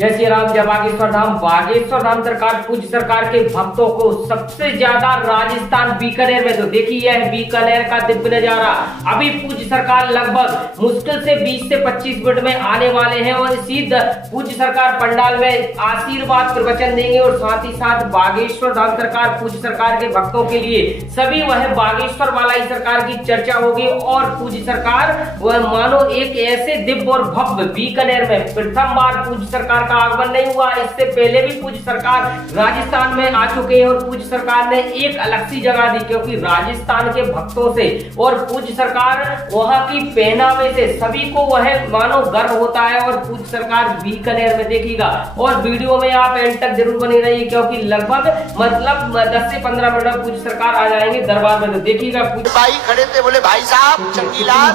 जय श्री राम, जय बागेश्वर धाम। बागेश्वर धाम सरकार पूज्य सरकार के भक्तों को सबसे ज्यादा राजस्थान बीकानेर में, तो देखिए यह बीकानेर का दिव्य नजारा। अभी पूज्य सरकार लगभग मुश्किल से 20 से 25 मिनट में आने वाले हैं और सीधा पूज्य सरकार पंडाल में आशीर्वाद प्रवचन देंगे और साथ ही साथ बागेश्वर धाम सरकार पूज्य सरकार के भक्तों के लिए सभी वह बागेश्वर वाला ही सरकार की चर्चा होगी और पूज्य सरकार वह मानो एक ऐसे दिव्य और भव्य बीकानेर में प्रथम बार पूज्य सरकार का आगमन नहीं हुआ। इससे पहले भी पूज्य सरकार राजस्थान में आ चुके हैं और पूज्य सरकार ने एक अलग सी जगह दी, क्योंकि राजस्थान के भक्तों से और पूज्य सरकार वहां की पहनावे से सभी को वह मानो गर्व होता है। और पूज्य सरकार बीकानेर में देखिएगा और वीडियो में आप एंड तक जरूर बने रहिए, क्योंकि लगभग मतलब 10 से 15 मिनट में पूज्य सरकार आ जाएंगे दरबार में। तो देखिएगा भाई खड़े थे, बोले भाई साहब चंगीलाल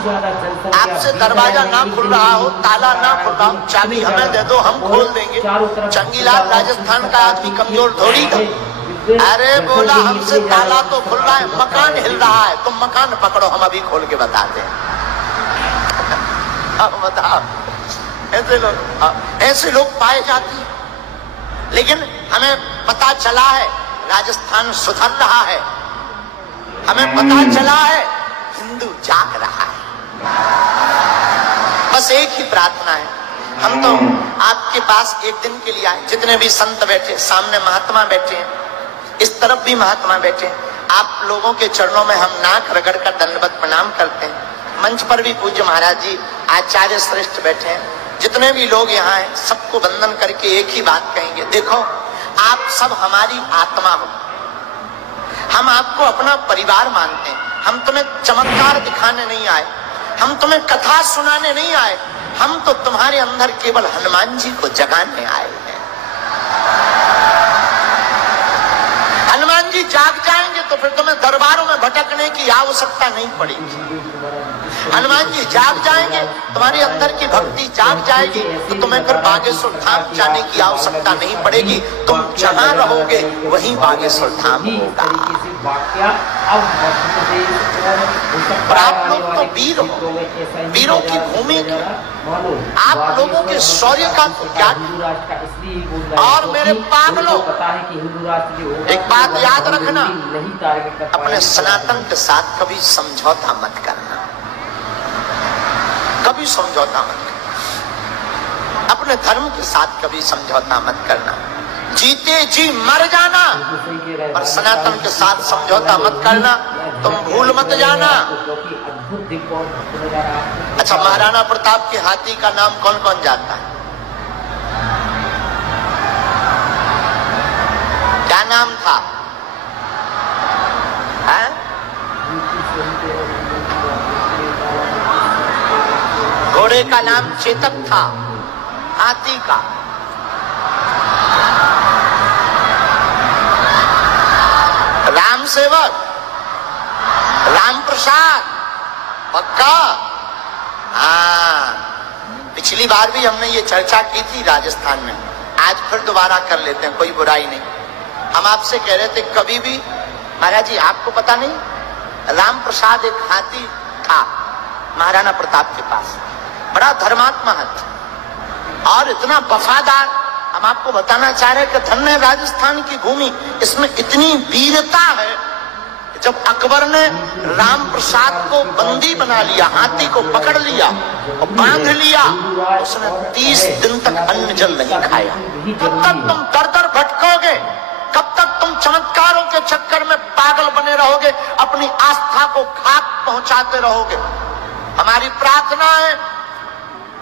आपसे दरवाजा ना खुल रहा हो, ताला ना खुल रहा हो, चाबी हमें दे दो, हम खोल देंगे। चंगीलाल राजस्थान का आदमी कमजोर थोड़ी था। अरे बोला हमसे ताला तो खुल रहा है, मकान हिल रहा है, तुम मकान पकड़ो, हम अभी खोल के बताते हैं। अब बताओ, ऐसे लोग पाए जाते हैं। लेकिन हमें पता चला है राजस्थान सुधर रहा है, हमें पता चला है हिंदू जाग रहा है। बस एक ही प्रार्थना है, हम तो आपके पास एक दिन के लिए आए। जितने भी संत बैठे, सामने महात्मा बैठे हैं, इस तरफ भी महात्मा बैठे हैं, आप लोगों के चरणों में हम नाक रगड़ कर दंडवत प्रणाम करते हैं। मंच पर भी पूज्य महाराज जी आचार्य श्रेष्ठ बैठे हैं। जितने भी लोग यहाँ हैं सबको वंदन करके एक ही बात कहेंगे, देखो आप सब हमारी आत्मा हो, हम आपको अपना परिवार मानते हैं। हम तुम्हें चमत्कार दिखाने नहीं आए, हम तुम्हें कथा सुनाने नहीं आए, हम तो तुम्हारे अंदर केवल हनुमान जी को जगाने आए हैं। हनुमान जी जाग जाएंगे तो फिर तुम्हें दरबारों में भटकने की आवश्यकता नहीं पड़ेगी। हनुमान जी जाग जाएंगे, तुम्हारे अंदर की भक्ति जाग जाएगी, तो तुम्हें फिर बागेश्वर धाम जाने की आवश्यकता नहीं पड़ेगी। तुम जहां रहोगे वहीं बागेश्वर धाम होगा। और आप लोग तो वीर हो, वीरों की भूमि की, आप लोगों के शौर्य का क्या। और मेरे पागलों, एक बात याद रखना, अपने सनातन के साथ कभी समझौता मत करना, कभी समझौता मत करना। अपने धर्म के साथ कभी समझौता मत करना। जीते जी मर जाना, पर सनातन के साथ समझौता मत करना। तुम भूल मत जाना। अच्छा, महाराणा प्रताप के हाथी का नाम कौन कौन जानता है? क्या नाम था? घोड़े का नाम चेतक था, हाथी का राम सेवक, राम प्रसाद, पक्का। हाँ, पिछली बार भी हमने ये चर्चा की थी राजस्थान में, आज फिर दोबारा कर लेते हैं, कोई बुराई नहीं। हम आपसे कह रहे थे कभी भी, महाराज जी आपको पता नहीं, राम प्रसाद एक हाथी था महाराणा प्रताप के पास, बड़ा धर्मात्मा था और इतना वफादार। हम आपको बताना चाह रहे हैं कि धन्य राजस्थान की भूमि, इसमें इतनी वीरता है। जब अकबर ने राम प्रसाद को बंदी बना लिया, हाथी को पकड़ लिया और बांध लिया, उसने 30 दिन तक अन्न जल नहीं खाया। कब तक तुम दर दर भटकोगे? कब तक तुम चमत्कारों के चक्कर में पागल बने रहोगे? अपनी आस्था को खाक पहुंचाते रहोगे? हमारी प्रार्थना है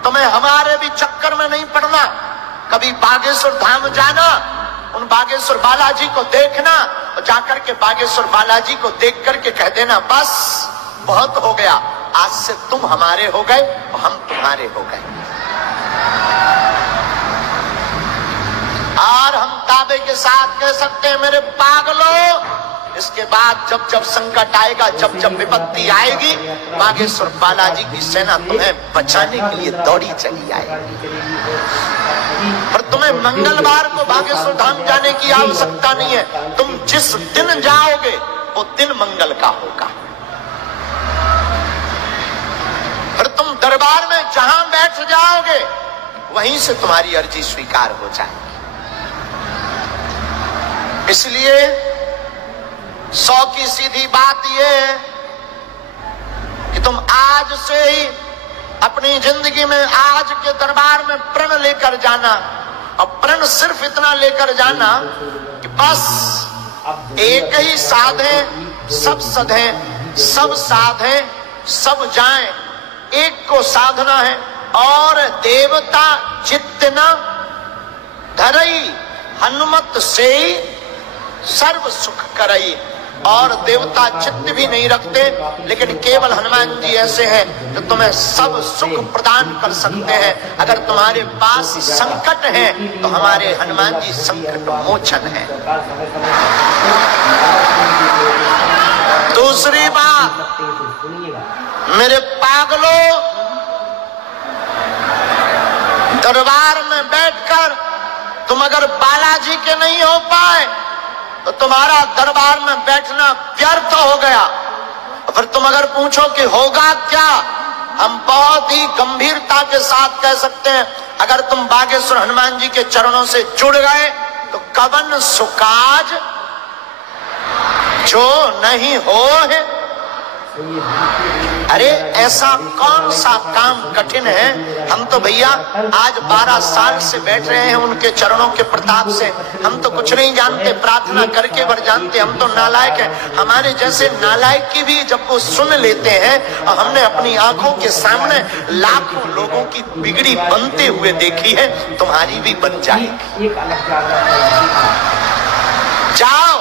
तुम्हें हमारे भी चक्कर में नहीं पड़ना। कभी बागेश्वर धाम जाना, उन बागेश्वर बालाजी को देखना और जाकर के बागेश्वर बालाजी को देख करके कह देना, बस बहुत हो गया, आज से तुम हमारे हो गए और हम तुम्हारे हो गए। और हम दावे के साथ कह सकते हैं, मेरे पागलों, इसके बाद जब जब संकट आएगा, जब जब विपत्ति आएगी, बागेश्वर बालाजी की सेना तुम्हें बचाने के लिए दौड़ी चली आएगी। पर तुम्हें मंगलवार को बागेश्वर धाम जाने की आवश्यकता नहीं है। तुम जिस दिन जाओगे वो दिन मंगल का होगा। फिर तुम दरबार में जहां बैठ जाओगे वहीं से तुम्हारी अर्जी स्वीकार हो जाएगी। इसलिए 100 की सीधी बात यह है कि तुम आज से ही अपनी जिंदगी में आज के दरबार में प्रण लेकर जाना, और प्रण सिर्फ इतना लेकर जाना कि बस एक ही साधे सब सधे, सब साधे सब जाएं, एक को साधना है। और देवता चित्त न धरई, हनुमत से सर्व सुख करई। और देवता चित्त भी नहीं रखते, लेकिन केवल हनुमान जी ऐसे हैं जो तुम्हें सब सुख प्रदान कर सकते हैं। अगर तुम्हारे पास संकट है तो हमारे हनुमान जी संकट मोचन है। दूसरी बात, मेरे पागलों, दरबार में बैठकर तुम अगर बालाजी के नहीं हो पाए तो तुम्हारा दरबार में बैठना व्यर्थ हो गया। फिर तुम अगर पूछो कि होगा क्या, हम बहुत ही गंभीरता के साथ कह सकते हैं, अगर तुम बागेश्वर हनुमान जी के चरणों से जुड़ गए तो कवन सुकाज जो नहीं हो है। अरे ऐसा कौन सा काम कठिन है। हम तो भैया आज 12 साल से बैठ रहे हैं उनके चरणों के प्रताप से। हम तो कुछ नहीं जानते, प्रार्थना करके बर जानते। हम तो नालायक हैं। हमारे जैसे नालायक की भी जब वो सुन लेते हैं, और हमने अपनी आंखों के सामने लाखों लोगों की बिगड़ी बनते हुए देखी है, तुम्हारी भी बन जाएगी। जाओ,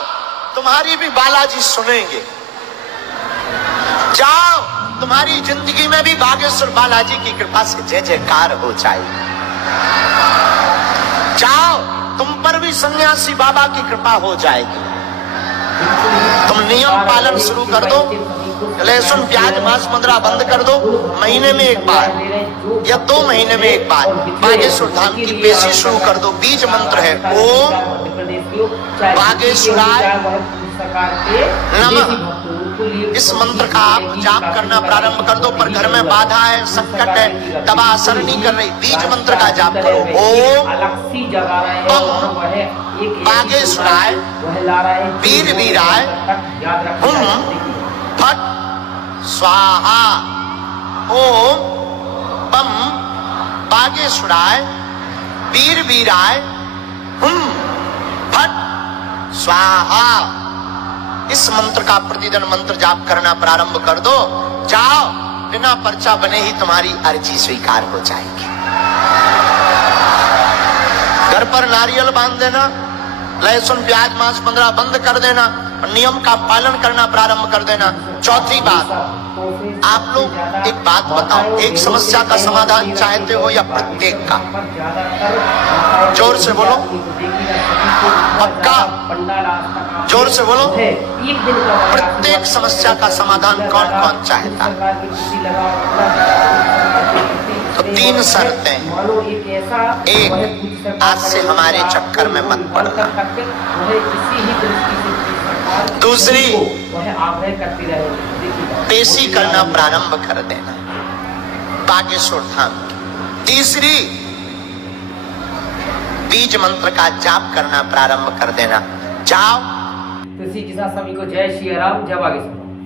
तुम्हारी भी बालाजी सुनेंगे। जाओ, तुम्हारी जिंदगी में भी बागेश्वर बालाजी की कृपा से जय जयकार हो जाएगी। जाओ, तुम पर भी सन्यासी बाबा की कृपा हो जाएगी। तुम नियम पालन शुरू कर दो, लहसुन प्याज मांस मदिरा बंद कर दो। महीने में एक बार या 2 महीने में एक बार बागेश्वर धाम की पेशी शुरू कर दो। बीज मंत्र है ओम बागेश्वराय नमः। इस मंत्र का आप जाप करना प्रारंभ कर दो। पर घर में बाधा है, संकट है, दवा असर नहीं कर रही, बीज मंत्र का जाप करो। ओम बागेश्वराय वीर वीराय हुम फट स्वाहा। ओम बम बागेश्वराय वीर वीराय हुम फट स्वाहा। इस मंत्र का प्रतिदिन मंत्र जाप करना प्रारंभ कर दो। जाओ, बिना पर्चा बने ही तुम्हारी अर्जी स्वीकार हो जाएगी। घर पर नारियल बांध देना, लहसुन प्याज मांस मदिरा बंद कर देना, नियम का पालन करना प्रारंभ कर देना। चौथी बात, आप लोग एक बात बताओ, एक समस्या का समाधान चाहते हो या प्रत्येक का? जोर से बोलो। पक्का? जोर से बोलो। प्रत्येक समस्या का समाधान कौन कौन चाहता? तो 3 शर्तें। एक, आज से हमारे चक्कर में मत पड़ना। दूसरी, पेशी करना प्रारंभ कर देना बागेश्वर धाम। तीसरी, बीज मंत्र का जाप करना प्रारंभ कर देना। जाओ। तो इसी के साथ सभी को जय श्री राम, जय बागेश्वर।